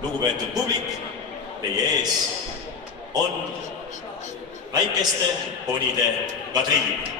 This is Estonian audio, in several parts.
Lugupeetud publik, teie ees on väikeste ponide kadrill.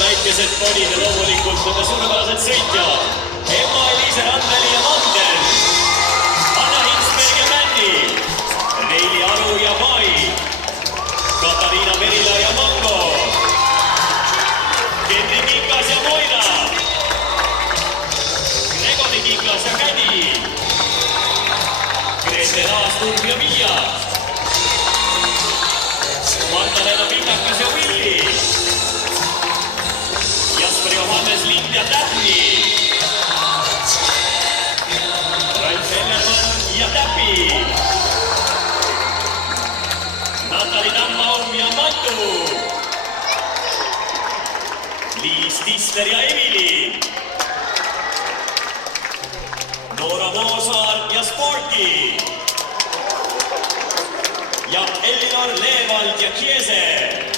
Väikesed ponid ja loomulikult nende suurepärased sõitjad Emma-Eliise Randveli ja Mandel, Anna Hinsberg ja Männi, Reili Aru ja Mai, Katariina Merila ja Mango, Henri Kingas ja Moira, Gregori Kingas ja Kädi, Grete Laasturm ja Miia, Magdalena Pinnakas ja Willi, Jasper Johannes Lind ja Täppi, Ralf Ellermann ja Täppi, Natali Tammaum ja Matu, Liis Tisler ja Emili, Noora Moosaar ja Sporki ja Elinor Leevald ja Kiese.